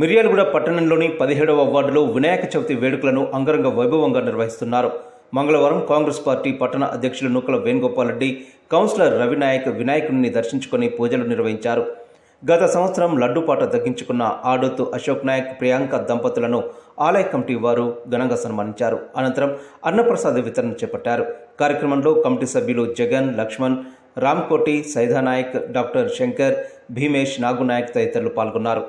మిర్యాలగూడ పట్టణంలోని పదిహేడవ వార్డులో వినాయక చవితి వేడుకలను అంగరంగ వైభవంగా నిర్వహిస్తున్నారు. మంగళవారం కాంగ్రెస్ పార్టీ పట్టణ అధ్యక్షులు నూకల వేణుగోపాల్ రెడ్డి కౌన్సిలర్ రవినాయక్ వినాయకుడిని దర్శించుకుని పూజలు నిర్వహించారు. గత సంవత్సరం లడ్డుపాట దగ్గించుకున్న ఆడొత్తు అశోక్ నాయక్ ప్రియాంక దంపతులను ఆలయ కమిటీ వారు ఘనంగా సన్మానించారు. అనంతరం అన్నప్రసాద వితరణ చేపట్టారు. కార్యక్రమంలో కమిటీ సభ్యులు జగన్ లక్ష్మణ్ రామ్కోటి సైదానాయక్ డాక్టర్ శంకర్ భీమేష్ నాగునాయక్ తదితరులు పాల్గొన్నారు.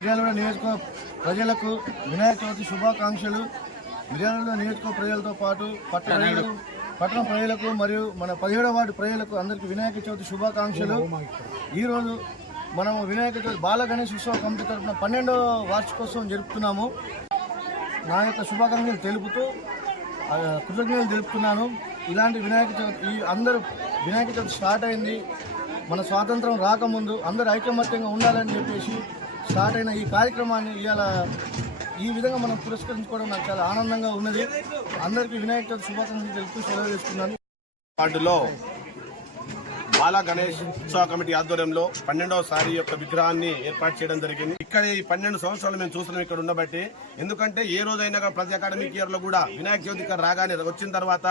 మిర్యాలగూడ నియోజకవర్గ ప్రజలకు వినాయక చవితి శుభాకాంక్షలు. మిర్యాలగూడ నియోజకవర్గ ప్రజలతో పాటు పట్టణ పట్టణ ప్రజలకు మరియు మన పదిహేడవ వార్డు ప్రజలకు అందరికీ వినాయక చవితి శుభాకాంక్షలు. ఈరోజు మనము వినాయక చవితి బాల గణేష్ ఉత్సవ కమిటీ తరఫున పన్నెండవ వార్షికోత్సవం జరుపుతున్నాము. నా యొక్క శుభాకాంక్షలు తెలుపుతూ కృతజ్ఞతలు తెలుపుతున్నాను. ఇలాంటి వినాయక చవితి ఈ అందరూ వినాయక చవితి స్టార్ట్ అయింది. మన స్వాతంత్రం రాకముందు అందరూ ఐకమత్యంగా ఉండాలని చెప్పేసి స్టార్ట్ అయిన ఈ కార్యక్రమాన్ని ఇవాళ ఈ విధంగా మనం పురస్కరించుకోవడం నాకు చాలా ఆనందంగా ఉన్నది. అందరికీ వినాయక చవితి శుభాకాంక్షలు తెలుపుతూ సెలవు చేసుకున్నాను. వాటిలో బాలా గణేష్ ఉత్సవ కమిటీ ఆధ్వర్యంలో పన్నెండవసారి యొక్క విగ్రహాన్ని ఏర్పాటు చేయడం జరిగింది. ఇక్కడ ఈ పన్నెండు సంవత్సరాలు మేము చూస్తున్నాం ఇక్కడ ఉండబట్టి. ఎందుకంటే ఏ రోజైనా కూడా ప్రతి అకాడమిక్ ఇయర్లో కూడా వినాయక చవితి ఇక్కడ రాగానే వచ్చిన తర్వాత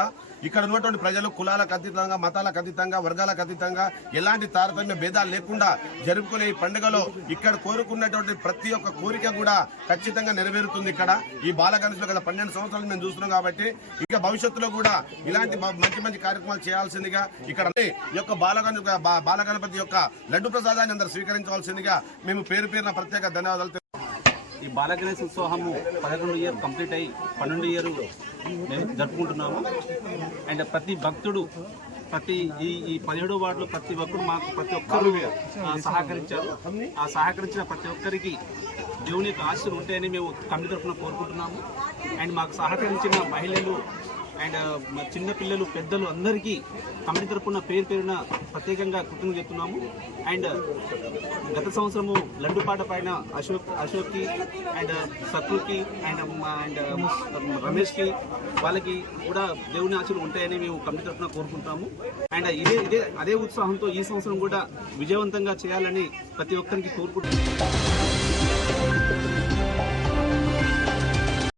ఇక్కడ ఉన్నటువంటి ప్రజలు కులాలకు అతీతంగా మతాలకు అతీతంగా వర్గాలకు అతీతంగా ఎలాంటి తారతమ్య భేదాలు లేకుండా జరుపుకునే ఈ పండుగలో ఇక్కడ కోరుకున్నటువంటి ప్రతి ఒక్క కోరిక కూడా ఖచ్చితంగా నెరవేరుతుంది ఇక్కడ. ఈ బాల గణేష్లో గత పన్నెండు సంవత్సరాలు మేము చూస్తున్నాం కాబట్టి ఇక భవిష్యత్తులో కూడా ఇలాంటి మంచి మంచి కార్యక్రమాలు చేయాల్సిందిగా ఇక్కడ ఈ యొక్క బాలగణ బాలగణపతి యొక్క లడ్డు ప్రసాదాన్ని అందరూ స్వీకరించవలసిందిగా మేము పేరు పేరున ప్రత్యేక ధన్యవాదాలు ఈ బాలగణేశ ఉత్సవము పదకొండు ఇయర్ కంప్లీట్ అయ్యి పన్నెండు ఇయర్ మేము జరుపుకుంటున్నాము. అండ్ ప్రతి భక్తుడు ప్రతి ఈ ఈ పదిహేడు వార్డులో ప్రతి ఒక్కరు మాకు ప్రతి ఒక్కరు సహకరించారు. ఆ సహకరించిన ప్రతి ఒక్కరికి దేవుని యొక్క ఆశలు ఉంటాయని మేము కమిటీ తరఫున కోరుకుంటున్నాము. అండ్ మాకు సహకరించిన మహిళలు అండ్ మా చిన్న పిల్లలు పెద్దలు అందరికీ కమిటీ తరఫున పేరు పేరున ప్రత్యేకంగా కృతజ్ఞత చెప్తున్నాము. అండ్ గత సంవత్సరము లడ్డుపాట పైన అశోక్ అశోక్కి అండ్ సత్తుకి అండ్ అండ్ రమేష్కి వాళ్ళకి కూడా దేవుని ఆశలు ఉంటాయని మేము కమిటీ తరఫున కోరుకుంటాము. అండ్ ఇదే ఇదే అదే ఉత్సాహంతో ఈ సంవత్సరం కూడా విజయవంతంగా చేయాలని ప్రతి ఒక్కరికి కోరుకుంటున్నాము.